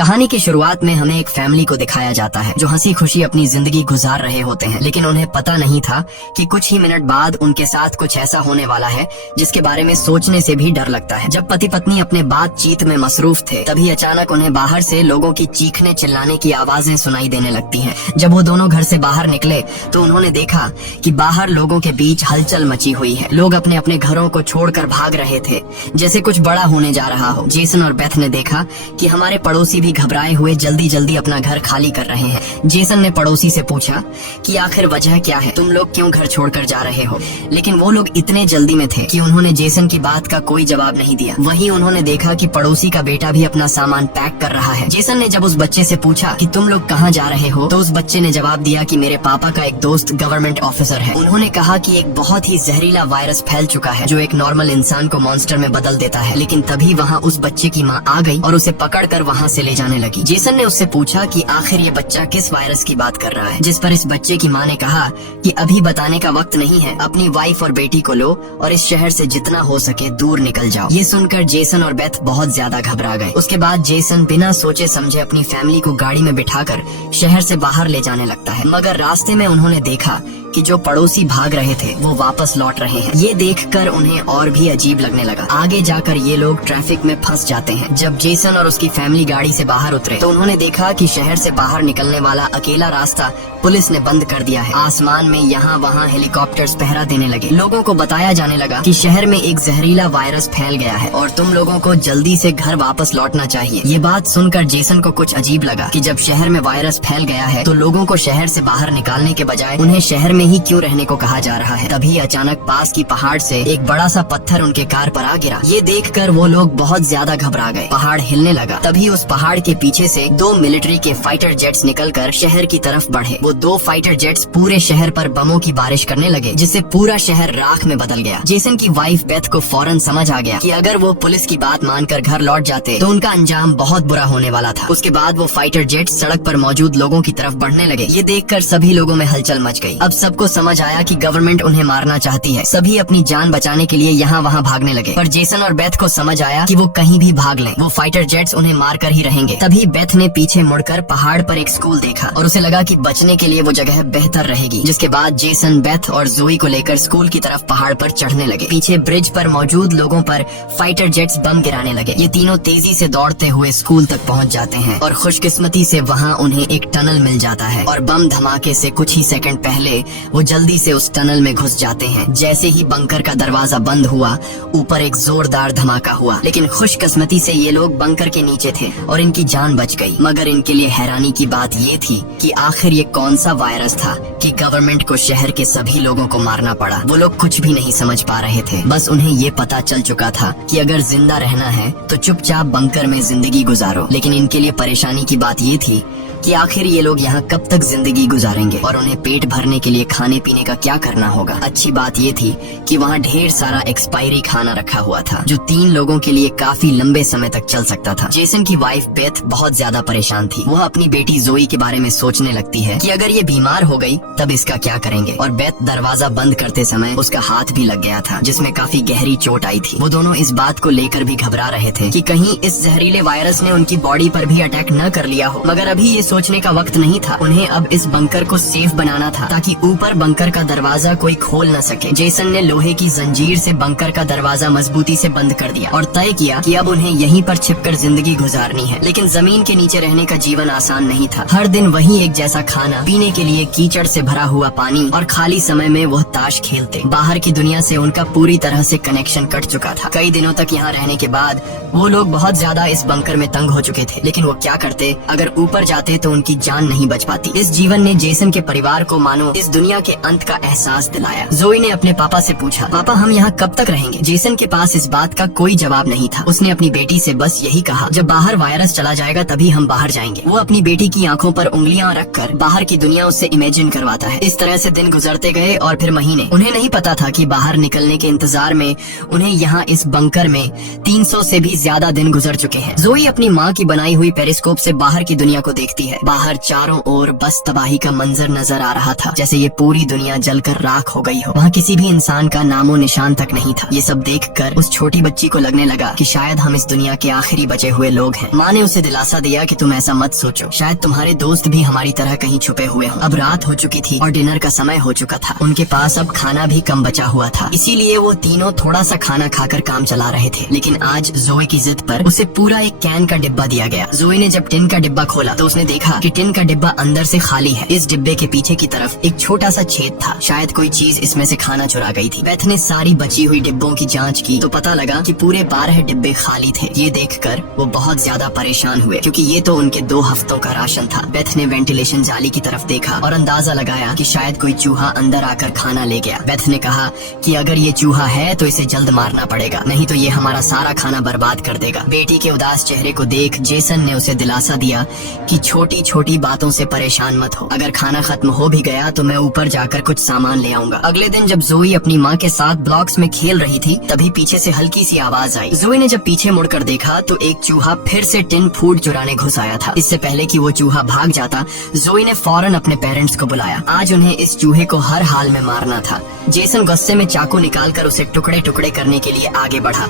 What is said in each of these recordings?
कहानी की शुरुआत में हमें एक फैमिली को दिखाया जाता है जो हंसी खुशी अपनी जिंदगी गुजार रहे होते हैं, लेकिन उन्हें पता नहीं था कि कुछ ही मिनट बाद उनके साथ कुछ ऐसा होने वाला है जिसके बारे में सोचने से भी डर लगता है। जब पति पत्नी अपने बातचीत में मसरूफ थे, तभी अचानक उन्हें बाहर से लोगों की चीखने चिल्लाने की आवाजें सुनाई देने लगती हैं। जब वो दोनों घर से बाहर निकले तो उन्होंने देखा कि बाहर लोगों के बीच हलचल मची हुई है। लोग अपने अपने घरों को छोड़कर भाग रहे थे, जैसे कुछ बड़ा होने जा रहा हो। जेसन और बेथ ने देखा कि हमारे पड़ोसी भी घबराए हुए जल्दी जल्दी अपना घर खाली कर रहे हैं। जेसन ने पड़ोसी से पूछा कि आखिर वजह क्या है, तुम लोग क्यों घर छोड़कर जा रहे हो? लेकिन वो लोग इतने जल्दी में थे कि उन्होंने जेसन की बात का कोई जवाब नहीं दिया। वहीं उन्होंने देखा कि पड़ोसी का बेटा भी अपना सामान पैक कर रहा है। जेसन ने जब उस बच्चे से पूछा कि तुम लोग कहाँ जा रहे हो, तो उस बच्चे ने जवाब दिया कि मेरे पापा का एक दोस्त गवर्नमेंट ऑफिसर है। उन्होंने कहा कि एक बहुत ही जहरीला वायरस फैल चुका है जो एक नॉर्मल इंसान को मॉन्स्टर में बदल देता है। लेकिन तभी वहाँ उस बच्चे की माँ आ गई और उसे पकड़कर वहाँ से ले जाने लगी। जेसन ने उससे पूछा कि आखिर ये बच्चा किस वायरस की बात कर रहा है, जिस पर इस बच्चे की माँ ने कहा कि अभी बताने का वक्त नहीं है, अपनी वाइफ और बेटी को लो और इस शहर से जितना हो सके दूर निकल जाओ। ये सुनकर जेसन और बेथ बहुत ज्यादा घबरा गए। उसके बाद जेसन बिना सोचे समझे अपनी फैमिली को गाड़ी में बिठाकर शहर से बाहर ले जाने लगता है, मगर रास्ते में उन्होंने देखा कि जो पड़ोसी भाग रहे थे वो वापस लौट रहे हैं। ये देखकर उन्हें और भी अजीब लगने लगा। आगे जाकर ये लोग ट्रैफिक में फंस जाते हैं। जब जेसन और उसकी फैमिली गाड़ी से बाहर उतरे तो उन्होंने देखा कि शहर से बाहर निकलने वाला अकेला रास्ता पुलिस ने बंद कर दिया है। आसमान में यहाँ वहाँ हेलीकॉप्टर्स पहरा देने लगे। लोगों को बताया जाने लगा कि शहर में एक जहरीला वायरस फैल गया है और तुम लोगों को जल्दी से घर वापस लौटना चाहिए। ये बात सुनकर जेसन को कुछ अजीब लगा कि जब शहर में वायरस फैल गया है तो लोगों को शहर से बाहर निकालने के बजाय उन्हें शहर में ही क्यों रहने को कहा जा रहा है। तभी अचानक पास की पहाड़ से एक बड़ा सा पत्थर उनके कार पर आ गिरा। ये देखकर वो लोग बहुत ज्यादा घबरा गए। पहाड़ हिलने लगा। तभी उस पहाड़ के पीछे से 2 मिलिट्री के फाइटर जेट्स निकलकर शहर की तरफ बढ़े। वो 2 फाइटर जेट्स पूरे शहर पर बमों की बारिश करने लगे, जिससे पूरा शहर राख में बदल गया। जेसन की वाइफ बेथ को फौरन समझ आ गया कि अगर वो पुलिस की बात मानकर घर लौट जाते तो उनका अंजाम बहुत बुरा होने वाला था। उसके बाद वो फाइटर जेट्स सड़क पर मौजूद लोगों की तरफ बढ़ने लगे। ये देखकर सभी लोगों में हलचल मच गई। अब सबको समझ आया कि गवर्नमेंट उन्हें मारना चाहती है। सभी अपनी जान बचाने के लिए यहाँ वहाँ भागने लगे, पर जेसन और बेथ को समझ आया कि वो कहीं भी भाग लें, वो फाइटर जेट्स उन्हें मार कर ही रहेंगे। तभी बेथ ने पीछे मुड़कर पहाड़ पर एक स्कूल देखा और उसे लगा कि बचने के लिए वो जगह बेहतर रहेगी। जिसके बाद जेसन, बेथ और जोई को लेकर स्कूल की तरफ पहाड़ पर चढ़ने लगे। पीछे ब्रिज पर मौजूद लोगों पर फाइटर जेट्स बम गिराने लगे। ये तीनों तेजी से दौड़ते हुए स्कूल तक पहुँच जाते हैं और खुशकिस्मती से वहाँ उन्हें एक टनल मिल जाता है और बम धमाके से कुछ ही सेकंड पहले वो जल्दी से उस टनल में घुस जाते हैं। जैसे ही बंकर का दरवाजा बंद हुआ, ऊपर एक जोरदार धमाका हुआ, लेकिन खुशकिस्मती से ये लोग बंकर के नीचे थे और इनकी जान बच गई। मगर इनके लिए हैरानी की बात ये थी कि आखिर ये कौन सा वायरस था कि गवर्नमेंट को शहर के सभी लोगों को मारना पड़ा। वो लोग कुछ भी नहीं समझ पा रहे थे। बस उन्हें ये पता चल चुका था कि अगर जिंदा रहना है तो चुपचाप बंकर में जिंदगी गुजारो। लेकिन इनके लिए परेशानी की बात ये थी कि आखिर ये लोग यहाँ कब तक जिंदगी गुजारेंगे और उन्हें पेट भरने के लिए खाने पीने का क्या करना होगा। अच्छी बात ये थी कि वहाँ ढेर सारा एक्सपायरी खाना रखा हुआ था जो 3 लोगों के लिए काफी लंबे समय तक चल सकता था। जेसन की वाइफ बेथ बहुत ज्यादा परेशान थी। वह अपनी बेटी जोई के बारे में सोचने लगती है कि अगर ये बीमार हो गई तब इसका क्या करेंगे। और बेथ दरवाजा बंद करते समय उसका हाथ भी लग गया था जिसमें काफी गहरी चोट आई थी। वो दोनों इस बात को लेकर भी घबरा रहे थे कि कहीं इस जहरीले वायरस ने उनकी बॉडी पर भी अटैक न कर लिया हो। मगर अभी ये सोचने का वक्त नहीं था। उन्हें अब इस बंकर को सेफ बनाना था ताकि ऊपर बंकर का दरवाजा कोई खोल न सके। जेसन ने लोहे की जंजीर से बंकर का दरवाजा मजबूती से बंद कर दिया और तय किया कि अब उन्हें यहीं पर छिपकर जिंदगी गुजारनी है। लेकिन जमीन के नीचे रहने का जीवन आसान नहीं था। हर दिन वही एक जैसा खाना, पीने के लिए कीचड़ से भरा हुआ पानी और खाली समय में वह ताश खेलते। बाहर की दुनिया से उनका पूरी तरह से कनेक्शन कट चुका था। कई दिनों तक यहाँ रहने के बाद वो लोग बहुत ज्यादा इस बंकर में तंग हो चुके थे। लेकिन वो क्या करते, अगर ऊपर जाते तो उनकी जान नहीं बच पाती। इस जीवन ने जेसन के परिवार को मानो इस दुनिया के अंत का एहसास दिलाया। जोई ने अपने पापा से पूछा, पापा हम यहाँ कब तक रहेंगे? जेसन के पास इस बात का कोई जवाब नहीं था। उसने अपनी बेटी से बस यही कहा, जब बाहर वायरस चला जाएगा तभी हम बाहर जाएंगे। वो अपनी बेटी की आंखों पर उंगलियां रखकर बाहर की दुनिया उससे इमेजिन करवाता है। इस तरह से दिन गुजरते गए और फिर महीने। उन्हें नहीं पता था कि बाहर निकलने के इंतजार में उन्हें यहाँ इस बंकर में 300 से भी ज्यादा दिन गुजर चुके हैं। जोई अपनी माँ की बनाई हुई पेरिस्कोप से बाहर की दुनिया को देखती है है। बाहर चारों ओर बस तबाही का मंजर नजर आ रहा था, जैसे ये पूरी दुनिया जलकर राख हो गई हो। वहाँ किसी भी इंसान का नामो निशान तक नहीं था। ये सब देखकर उस छोटी बच्ची को लगने लगा कि शायद हम इस दुनिया के आखिरी बचे हुए लोग हैं। माँ ने उसे दिलासा दिया कि तुम ऐसा मत सोचो, शायद तुम्हारे दोस्त भी हमारी तरह कहीं छुपे हुए हों। अब रात हो चुकी थी और डिनर का समय हो चुका था। उनके पास अब खाना भी कम बचा हुआ था, इसीलिए वो तीनों थोड़ा सा खाना खाकर काम चला रहे थे। लेकिन आज जोए की जिद पर उसे पूरा एक कैन का डिब्बा दिया गया। जोए ने जब टिन का डिब्बा खोला तो उसने देखा कि टिन का डिब्बा अंदर से खाली है। इस डिब्बे के पीछे की तरफ एक छोटा सा छेद था, शायद कोई चीज इसमें से खाना चुरा गई थी। बेथ ने सारी बची हुई डिब्बों की जांच की तो पता लगा कि पूरे 12 डिब्बे खाली थे। ये देखकर वो बहुत ज्यादा परेशान हुए, क्योंकि ये तो उनके 2 हफ्तों का राशन था। बेथ ने वेंटिलेशन जाली की तरफ देखा और अंदाजा लगाया कि शायद कोई चूहा अंदर आकर खाना ले गया। बेथ ने कहा कि अगर ये चूहा है तो इसे जल्द मारना पड़ेगा, नहीं तो ये हमारा सारा खाना बर्बाद कर देगा। बेटी के उदास चेहरे को देख जेसन ने उसे दिलासा दिया कि छोटी छोटी बातों से परेशान मत हो, अगर खाना खत्म हो भी गया तो मैं ऊपर जाकर कुछ सामान ले आऊंगा। अगले दिन जब जोई अपनी माँ के साथ ब्लॉक्स में खेल रही थी तभी पीछे से हल्की सी आवाज आई। जोई ने जब पीछे मुड़कर देखा तो एक चूहा फिर से टिन फूड चुराने घुस आया था। इससे पहले कि वो चूहा भाग जाता, जोई ने फौरन अपने पेरेंट्स को बुलाया। आज उन्हें इस चूहे को हर हाल में मारना था। जेसन गुस्से में चाकू निकालकर उसे टुकड़े टुकड़े करने के लिए आगे बढ़ा,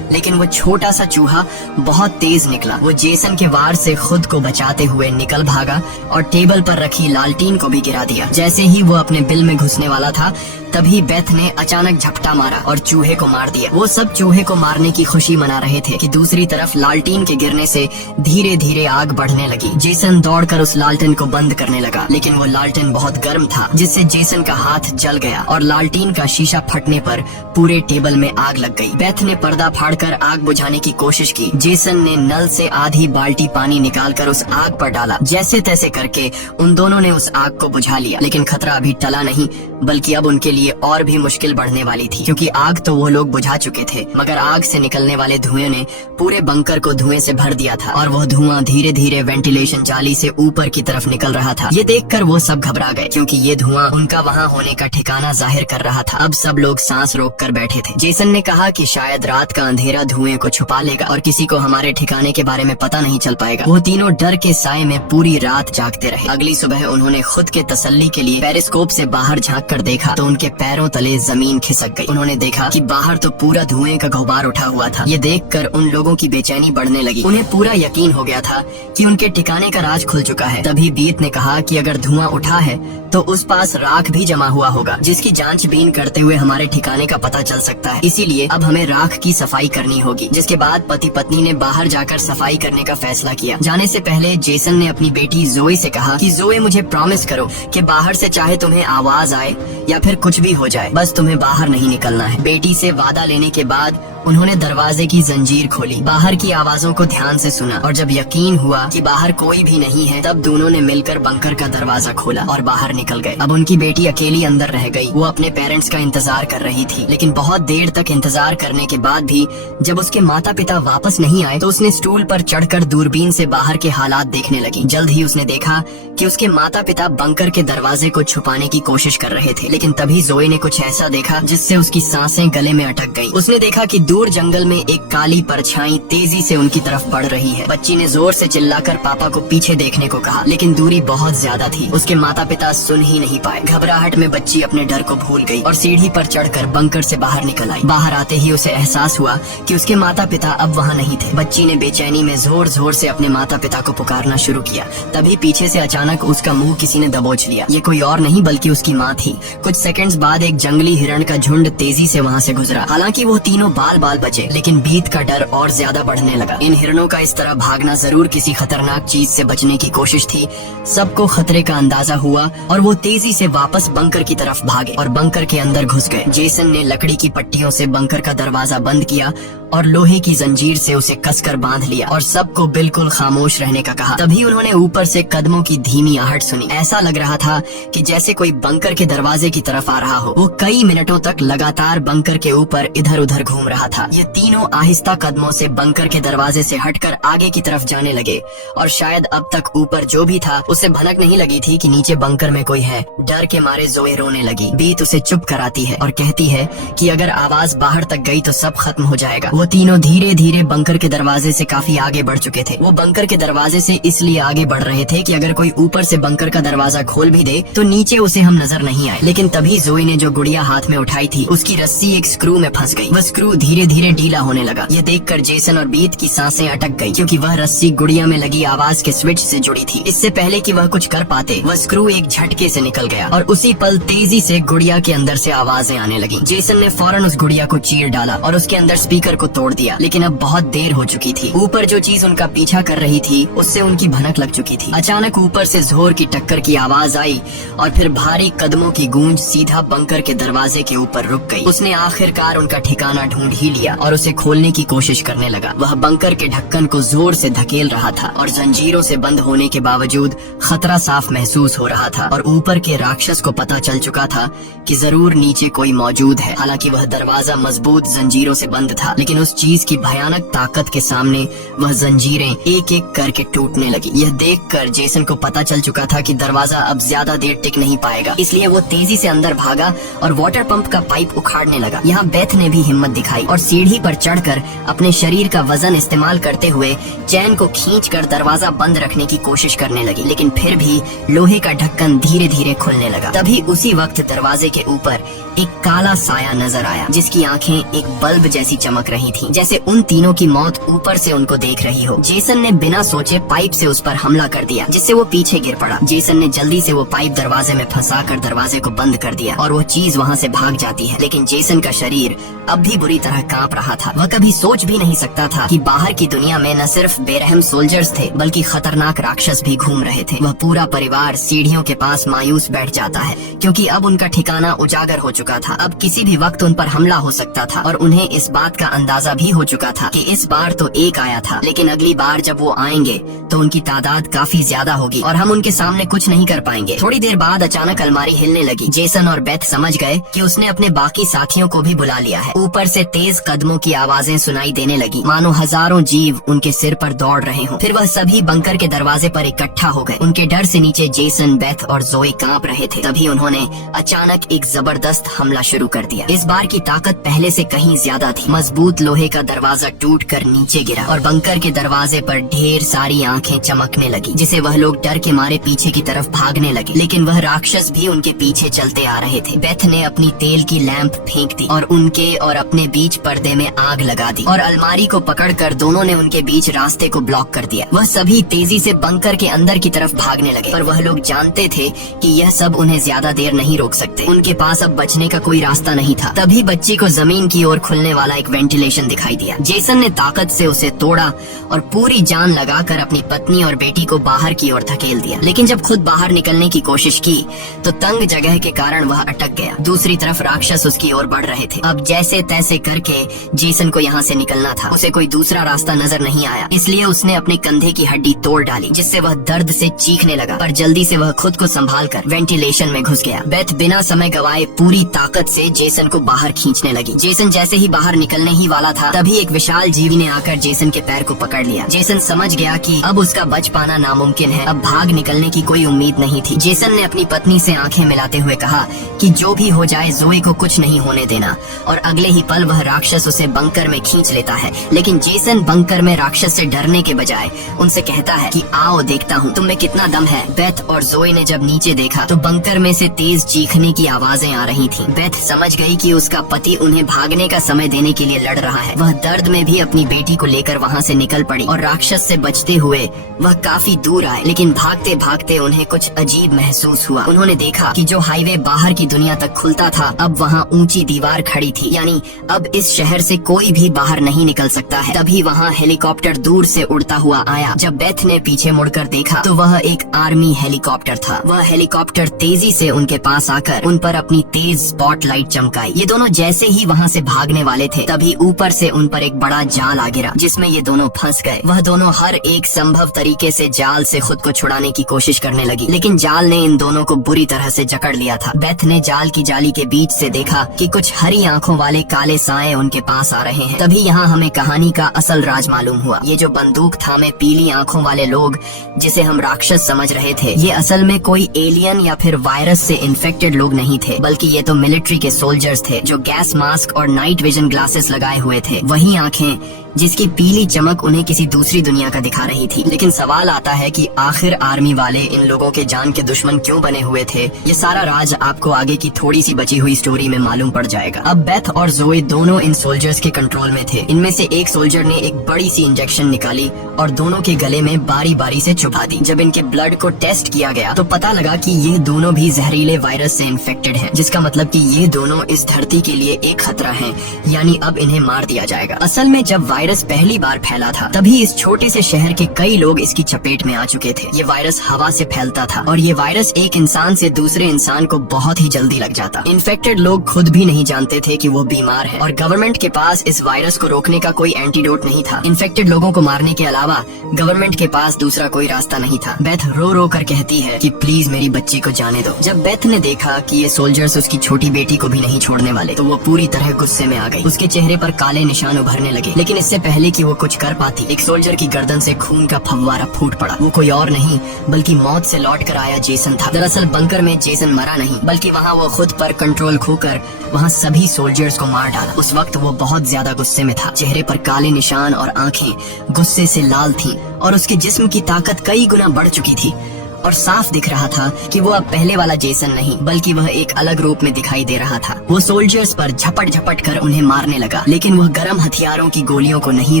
लेकिन वो छोटा सा चूहा बहुत तेज निकला। वो जेसन के वार से खुद को बचाते हुए निकल भागा और टेबल पर रखी लालटीन को भी गिरा दिया। जैसे ही वो अपने बिल में घुसने वाला था तभी बेथ ने अचानक झपटा मारा और चूहे को मार दिया। वो सब चूहे को मारने की खुशी मना रहे थे कि दूसरी तरफ लालटीन के गिरने से धीरे धीरे आग बढ़ने लगी। जेसन दौड़कर उस लालटेन को बंद करने लगा, लेकिन वो लालटेन बहुत गर्म था, जिससे जेसन का हाथ जल गया और लालटीन का शीशा फटने पर पूरे टेबल में आग लग गई। बेथ ने पर्दा फाड़कर आग बुझाने की कोशिश की। जेसन ने नल से आधी बाल्टी पानी निकालकर उस आग पर डाला। जैसे तैसे करके उन दोनों ने उस आग को बुझा लिया, लेकिन खतरा अभी टला नहीं, बल्कि अब उनके लिए और भी मुश्किल बढ़ने वाली थी, क्योंकि आग तो वो लोग बुझा चुके थे, मगर आग से निकलने वाले धुएं ने पूरे बंकर को धुएं से भर दिया था और वह धुआं धीरे धीरे वेंटिलेशन जाली से ऊपर की तरफ निकल रहा था। ये देखकर वो सब घबरा गए, क्योंकि ये धुआं उनका वहाँ होने का ठिकाना जाहिर कर रहा था। अब सब लोग सांस रोक कर बैठे थे। जेसन ने कहा कि शायद रात का अंधेरा धुएं को छुपा लेगा और किसी को हमारे ठिकाने के बारे में पता नहीं चल पाएगा। वो तीनों डर के साए में पूरी रात जागते रहे। अगली सुबह उन्होंने खुद के तसल्ली के लिए पेरिस्कोप से बाहर झांक कर देखा तो उनके पैरों तले जमीन खिसक गई। उन्होंने देखा कि बाहर तो पूरा धुएं का गुब्बार उठा हुआ था। ये देखकर उन लोगों की बेचैनी बढ़ने लगी। उन्हें पूरा यकीन हो गया था कि उनके ठिकाने का राज खुल चुका है। तभी बीत ने कहा कि अगर धुआं उठा है तो उस पास राख भी जमा हुआ होगा, जिसकी जांचबीन करते हुए हमारे ठिकाने का पता चल सकता है। इसीलिए अब हमें राख की सफाई करनी होगी। जिसके बाद पति पत्नी ने बाहर जाकर सफाई करने का फैसला किया। जाने से पहले जेसन ने अपनी बेटी जोए से कहा कि जोए मुझे प्रॉमिस करो कि बाहर से चाहे तुम्हें आवाज आए या फिर कुछ भी हो जाए, बस तुम्हें बाहर नहीं निकलना है। बेटी से वादा लेने के बाद उन्होंने दरवाजे की जंजीर खोली, बाहर की आवाजों को ध्यान से सुना और जब यकीन हुआ कि बाहर कोई भी नहीं है तब दोनों ने मिलकर बंकर का दरवाजा खोला और बाहर निकल गए। अब उनकी बेटी अकेली अंदर रह गई। वो अपने पेरेंट्स का इंतजार कर रही थी, लेकिन बहुत देर तक इंतजार करने के बाद भी जब उसके माता पिता वापस नहीं आए तो उसने स्टूल पर चढ़कर दूरबीन से बाहर के हालात देखने लगी। जल्द ही उसने देखा कि उसके माता पिता बंकर के दरवाजे को छुपाने की कोशिश कर रहे थे, लेकिन तभी जोए ने कुछ ऐसा देखा जिससे उसकी सांसें गले में अटक गईं। उसने देखा कि दूर जंगल में एक काली परछाई तेजी से उनकी तरफ बढ़ रही है। बच्ची ने जोर से चिल्लाकर पापा को पीछे देखने को कहा, लेकिन दूरी बहुत ज्यादा थी। उसके माता पिता सुन ही नहीं पाए। घबराहट में बच्ची अपने डर को भूल गई और सीढ़ी पर चढ़कर बंकर से बाहर निकल आई। बाहर आते ही उसे एहसास हुआ कि उसके माता पिता अब वहाँ नहीं थे। बच्ची ने बेचैनी में जोर जोर से अपने माता पिता को पुकारना शुरू किया। तभी पीछे से अचानक उसका मुंह किसी ने दबोच लिया। ये कोई और नहीं बल्कि उसकी माँ थी। कुछ सेकंड्स बाद एक जंगली हिरण का झुंड तेजी से वहाँ से गुजरा। हालांकि वो तीनों बाल बाल बचे, लेकिन बीत का डर और ज्यादा बढ़ने लगा। इन हिरणों का इस तरह भागना जरूर किसी खतरनाक चीज से बचने की कोशिश थी। सबको खतरे का अंदाजा हुआ और वो तेजी से वापस बंकर की तरफ भागे और बंकर के अंदर घुस गए। जेसन ने लकड़ी की पट्टियों से बंकर का दरवाजा बंद किया और लोहे की जंजीर से उसे कसकर बांध लिया और सबको बिल्कुल खामोश रहने का कहा। तभी उन्होंने ऊपर से कदमों की धीमी आहट सुनी। ऐसा लग रहा था कि जैसे कोई बंकर के दरवाजे की तरफ आ रहा हो। वो कई मिनटों तक लगातार बंकर के ऊपर इधर उधर घूम रहा था। ये तीनों आहिस्ता कदमों से बंकर के दरवाजे से हटकर आगे की तरफ जाने लगे और शायद अब तक ऊपर जो भी था उसे भनक नहीं लगी थी कि नीचे बंकर में कोई है। डर के मारे जोए रोने लगी। बीत उसे चुप कराती है और कहती है कि अगर आवाज बाहर तक गई तो सब खत्म हो जाएगा। वो तीनों धीरे धीरे बंकर के दरवाजे से काफी आगे बढ़ चुके थे। वो बंकर के दरवाजे से इसलिए आगे बढ़ रहे थे कि अगर कोई ऊपर से बंकर का दरवाजा खोल भी दे तो नीचे उसे हम नजर नहीं आए। लेकिन तभी जोई ने जो गुड़िया हाथ में उठाई थी उसकी रस्सी एक स्क्रू में फंस गई। वह स्क्रू धीरे धीरे ढीला होने लगा। यह देखकर जेसन और बीत की सांसें अटक गई, क्योंकि वह रस्सी गुड़िया में लगी आवाज के स्विच से जुड़ी थी। इससे पहले कि वह कुछ कर पाते वह स्क्रू एक झटके से निकल गया और उसी पल तेजी से गुड़िया के अंदर से आवाजें आने लगी। जेसन ने फौरन उस गुड़िया को चीर डाला और उसके अंदर स्पीकर को तोड़ दिया। लेकिन अब बहुत देर हो चुकी थी। ऊपर जो चीज उनका पीछा कर रही थी उससे उनकी भनक लग चुकी थी। अचानक ऊपर से जोर की टक्कर की आवाज आई और फिर भारी कदमों की गूंज सीधा बंकर के दरवाजे के ऊपर रुक गई। उसने आखिरकार उनका ठिकाना ढूंढ ही लिया और उसे खोलने की कोशिश करने लगा। वह बंकर के ढक्कन को जोर से धकेल रहा था और जंजीरों से बंद होने के बावजूद खतरा साफ महसूस हो रहा था। और ऊपर के राक्षस को पता चल चुका था कि जरूर नीचे कोई मौजूद है। हालांकि वह दरवाजा मजबूत जंजीरों से बंद था, लेकिन उस चीज की भयानक ताकत के सामने वह जंजीरें एक एक करके टूटने लगी। यह देखकर जेसन को पता चल चुका था कि दरवाजा अब ज्यादा देर टिक नहीं पाएगा। इसलिए वो तेजी से अंदर भागा और वाटर पंप का पाइप उखाड़ने लगा। यहाँ बेथ ने भी हिम्मत दिखाई और सीढ़ी पर चढ़कर अपने शरीर का वजन इस्तेमाल करते हुए चैन को खींचकर दरवाजा बंद रखने की कोशिश करने लगी। लेकिन फिर भी लोहे का ढक्कन धीरे धीरे खुलने लगा। तभी उसी वक्त दरवाजे के ऊपर एक काला साया नजर आया, जिसकी आंखें एक बल्ब जैसी चमक रही थीं, जैसे उन तीनों की मौत ऊपर से उनको देख रही हो। जेसन ने बिना सोचे पाइप से उस पर हमला कर दिया, जिससे वो पीछे गिर पड़ा। जेसन ने जल्दी से वो पाइप दरवाजे में फंसाकर दरवाजे को बंद कर दिया और वो चीज वहाँ से भाग जाती है। लेकिन जेसन का शरीर अब भी बुरी तरह कांप रहा था। वह कभी सोच भी नहीं सकता था कि बाहर की दुनिया में न सिर्फ बेरहम सोल्जर्स थे बल्कि खतरनाक राक्षस भी घूम रहे थे। वह पूरा परिवार सीढ़ियों के पास मायूस बैठ जाता है, क्योंकि अब उनका ठिकाना उजागर हो चुका था। अब किसी भी वक्त उन पर हमला हो सकता था और उन्हें इस बात का अंदाजा भी हो चुका था कि इस बार तो एक आया था, लेकिन अगली बार जब वो आएंगे तो उनकी तादाद काफी ज्यादा होगी और हम उनके सामने कुछ नहीं कर पाएंगे। थोड़ी देर बाद अचानक अलमारी हिलने लगी। जेसन और बेथ समझ गए कि उसने अपने बाकी साथियों को भी बुला लिया है। ऊपर से तेज कदमों की आवाजें सुनाई देने लगी, मानो हजारों जीव उनके सिर पर दौड़ रहे हों। फिर वह सभी बंकर के दरवाजे पर इकट्ठा हो गए। उनके डर से नीचे जेसन, बेथ और जोई कांप रहे थे। तभी उन्होंने अचानक एक जबरदस्त हमला शुरू कर दिया। इस बार की ताकत पहले से कहीं ज्यादा थी। मजबूत लोहे का दरवाजा टूटकर नीचे गिरा और बंकर के दरवाजे पर ढेर सारी आंखें चमकने लगी, जिसे वह लोग डर के मारे पीछे की तरफ भागने लगे। लेकिन वह राक्षस भी उनके पीछे चलते आ रहे थे। बेथ ने अपनी तेल की लैंप फेंक दी और उनके और अपने बीच पर्दे में आग लगा दी और अलमारी को पकड़कर दोनों ने उनके बीच रास्ते को ब्लॉक कर दिया। वह सभी तेजी से बंकर के अंदर की तरफ भागने लगे, पर वह लोग जानते थे कि यह सब उन्हें ज्यादा देर नहीं रोक सकते। उनके पास अब बचने का कोई रास्ता नहीं था। तभी बच्ची को जमीन की ओर खुलने वाला एक वेंटिलेशन दिखाई दिया। जेसन ने ताकत से उसे तोड़ा और पूरी जान लगाकर अपनी पत्नी और बेटी को बाहर की ओर धकेल दिया। लेकिन जब खुद बाहर निकलने की कोशिश की तो तंग जगह के कारण वह अटक गया। दूसरी तरफ राक्षस उसकी ओर बढ़ रहे थे। अब जैसे तैसे करके जेसन को यहाँ से निकलना था। उसे कोई दूसरा रास्ता नजर नहीं आया, इसलिए उसने अपने कंधे की हड्डी तोड़ डाली, जिससे वह दर्द से चीखने लगा। पर जल्दी से वह खुद को संभालकर वेंटिलेशन में घुस गया। बेथ बिना समय गवाए पूरी ताकत से जेसन को बाहर खींचने लगी। जेसन जैसे ही बाहर निकलने ही वाला था, तभी एक विशाल जीवी ने आकर जेसन के पैर को पकड़ लिया। जेसन समझ गया कि अब उसका बच पाना नामुमकिन है। अब भाग निकलने की कोई उम्मीद नहीं थी। जेसन ने अपनी पत्नी से आंखें मिलाते हुए कहा कि जो भी हो जाए जोई को कुछ नहीं होने देना, और अगले ही पल वह राक्षस उसे बंकर में खींच लेता है। लेकिन जेसन बंकर में राक्षस से डरने के बजाय उनसे कहता है कि आओ देखता हूँ तुम में कितना दम है। बेथ और जोई ने जब नीचे देखा तो बंकर में से तेज चीखने की आवाजें आ रही थीं। बेथ समझ गई कि उसका पति उन्हें भागने का समय देने के लिए लड़ रहा है। वह दर्द में भी अपनी बेटी को लेकर वहाँ से निकल पड़ी और राक्षस से बचते हुए वह काफी दूर आए। लेकिन भागते भागते उन्हें कुछ अजीब महसूस हुआ। उन्होंने देखा कि जो हाईवे बाहर की दुनिया तक खुलता था, अब वहाँ ऊंची दीवार खड़ी थी, यानी अब इस शहर से कोई भी बाहर नहीं निकल सकता है। तभी वहाँ हेलीकॉप्टर दूर से उड़ता हुआ आया। जब बेथ ने पीछे मुड़कर देखा तो वह एक आर्मी हेलीकॉप्टर था। वह हेलीकॉप्टर तेजी से उनके पास आकर उन पर अपनी तेज स्पॉटलाइट चमकाई। ये दोनों जैसे ही वहाँ से भागने वाले थे, तभी ऊपर से उन पर एक बड़ा जाल आ गिरा, जिसमें ये दोनों फंस गए। वह दोनों हर एक संभव तरीके से जाल से खुद को छुड़ाने की कोशिश करने लगी, लेकिन जाल ने इन दोनों को बुरी तरह से जकड़ लिया था। बेथ ने जाल की जाली के बीच से देखा कि कुछ हरी आंखों वाले काले साए उनके पास आ रहे हैं। तभी यहाँ हमें कहानी का असल राज मालूम हुआ। ये जो बंदूक थामे पीली आंखों वाले लोग जिसे हम राक्षस समझ रहे थे, ये असल में कोई एलियन या फिर वायरस से इन्फेक्टेड लोग नहीं थे, बल्कि ये तो मिलिट्री के सोल्जर्स थे जो गैस मास्क और नाइट विजन ग्लासेस लगाए हुए थे, वही आंखें जिसकी पीली चमक उन्हें किसी दूसरी दुनिया का दिखा रही थी। लेकिन सवाल आता है कि आखिर आर्मी वाले इन लोगों के जान के दुश्मन क्यों बने हुए थे। ये सारा राज आपको आगे की थोड़ी सी बची हुई स्टोरी में मालूम पड़ जाएगा। अब बेथ और जोए दोनों इन सोल्जर्स के कंट्रोल में थे। इनमें से एक सोल्जर ने एक बड़ी सी इंजेक्शन निकाली और दोनों के गले में बारी बारी से चुभा दी। जब इनके ब्लड को टेस्ट किया गया तो पता लगा कि ये दोनों भी जहरीले वायरस से इन्फेक्टेड हैं, जिसका मतलब कि ये दोनों इस धरती के लिए एक खतरा हैं, यानी अब इन्हें मार दिया जाएगा। असल में जब वायरस पहली बार फैला था तभी इस छोटे से शहर के कई लोग इसकी चपेट में आ चुके थे। ये वायरस हवा से फैलता था और ये वायरस एक इंसान से दूसरे इंसान को बहुत ही जल्दी लग जाता। इन्फेक्टेड लोग खुद भी नहीं जानते थे कि वो बीमार है और गवर्नमेंट के पास इस वायरस को रोकने का कोई एंटीडोट नहीं था। इन्फेक्टेड लोगों को मारने के अलावा गवर्नमेंट के पास दूसरा कोई रास्ता नहीं था। बेथ रो रो कर कहती है कि प्लीज मेरी बच्ची को जाने दो। जब बेथ ने देखा कि ये सोल्जर्स उसकी छोटी बेटी को भी नहीं छोड़ने वाले तो वो पूरी तरह गुस्से में आ गई। उसके चेहरे पर काले निशान उभरने लगे, लेकिन इससे पहले कि वो कुछ कर पाती एक सोल्जर की गर्दन से खून का फव्वारा फूट पड़ा। वो कोई और नहीं बल्कि मौत से लौट कर आया जेसन था। दरअसल बंकर में जेसन मरा नहीं बल्कि वहाँ वो खुद पर कंट्रोल खोकर वहाँ सभी सोल्जर्स को मार डाला। उस वक्त वो बहुत ज्यादा गुस्से में था। चेहरे पर काले निशान और आंखें गुस्से से लाल थीं और उसके जिस्म की ताकत कई गुना बढ़ चुकी थी और साफ दिख रहा था कि वो अब पहले वाला जेसन नहीं बल्कि वह एक अलग रूप में दिखाई दे रहा था। वो सोल्जर्स पर झपट झपट कर उन्हें मारने लगा, लेकिन वह गर्म हथियारों की गोलियों को नहीं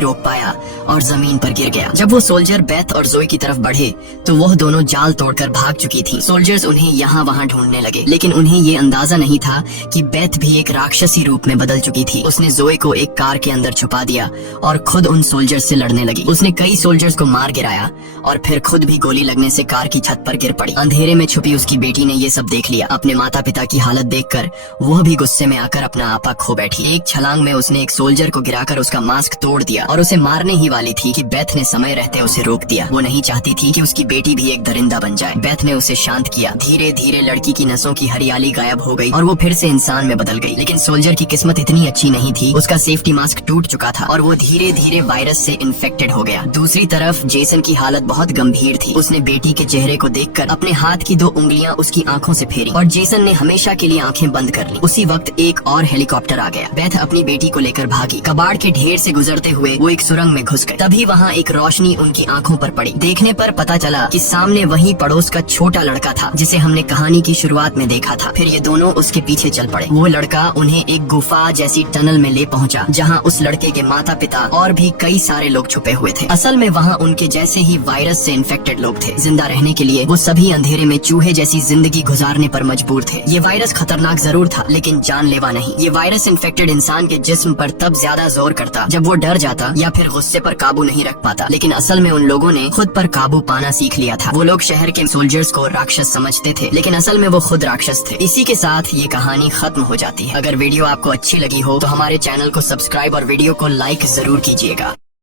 रोक पाया और जमीन पर गिर गया। जब वो सोल्जर बेथ और जोए की तरफ बढ़े तो वह दोनों जाल तोड़कर भाग चुकी थी। सोल्जर्स उन्हें यहाँ वहाँ ढूंढने लगे, लेकिन उन्हें ये अंदाजा नहीं था कि बेथ भी एक राक्षसी रूप में बदल चुकी थी। उसने जोए को एक कार के अंदर छुपा दिया और खुद उन सोल्जर्स से लड़ने लगी। उसने कई सोल्जर्स को मार गिराया और फिर खुद भी गोली लगने से कार की छत पर गिर पड़ी। अंधेरे में छुपी उसकी बेटी ने ये सब देख लिया। अपने माता पिता की हालत देखकर वह भी गुस्से में आकर अपना आपा खो बैठी। एक छलांग में उसने एक सोल्जर को गिराकर उसका मास्क तोड़ दिया और उसे मारने ही वाली थी कि बेथ ने समय रहते उसे रोक दिया। वो नहीं चाहती थी कि उसकी बेटी भी एक दरिंदा बन जाए। बेथ ने उसे शांत किया। धीरे धीरे लड़की की नसों की हरियाली गायब हो गई और वो फिर से इंसान में बदल गई। लेकिन सोल्जर की किस्मत इतनी अच्छी नहीं थी। उसका सेफ्टी मास्क टूट चुका था और वो धीरे धीरे वायरस से इन्फेक्टेड हो गया। दूसरी तरफ जेसन की हालत बहुत गंभीर थी। उसने बेटी के चेहरे को देखकर अपने हाथ की 2 उंगलियां उसकी आंखों से फेरी और जेसन ने हमेशा के लिए आंखें बंद कर ली। उसी वक्त एक और हेलीकॉप्टर आ गया। बेथ अपनी बेटी को लेकर भागी। कबाड़ के ढेर से गुजरते हुए वो एक सुरंग में घुस गई। तभी वहाँ एक रोशनी उनकी आंखों पर पड़ी। देखने पर पता चला कि सामने वही पड़ोस का छोटा लड़का था जिसे हमने कहानी की शुरुआत में देखा था। फिर ये दोनों उसके पीछे चल पड़े। वो लड़का उन्हें एक गुफा जैसी टनल में ले पहुँचा जहाँ उस लड़के के माता पिता और भी कई सारे लोग छुपे हुए थे। असल में वहाँ उनके जैसे ही वायरस से इन्फेक्टेड लोग थे। जिंदा रहने के लिए वो सभी अंधेरे में चूहे जैसी जिंदगी गुजारने पर मजबूर थे। ये वायरस खतरनाक जरूर था लेकिन जानलेवा नहीं। ये वायरस इन्फेक्टेड इंसान के जिस्म पर तब ज्यादा जोर करता जब वो डर जाता या फिर गुस्से पर काबू नहीं रख पाता। लेकिन असल में उन लोगों ने खुद पर काबू पाना सीख लिया था। वो लोग शहर के सोल्जर्स को राक्षस समझते थे लेकिन असल में वो खुद राक्षस थे। इसी के साथ ये कहानी खत्म हो जाती है। अगर वीडियो आपको अच्छी लगी हो तो हमारे चैनल को सब्सक्राइब और वीडियो को लाइक जरूर कीजिएगा।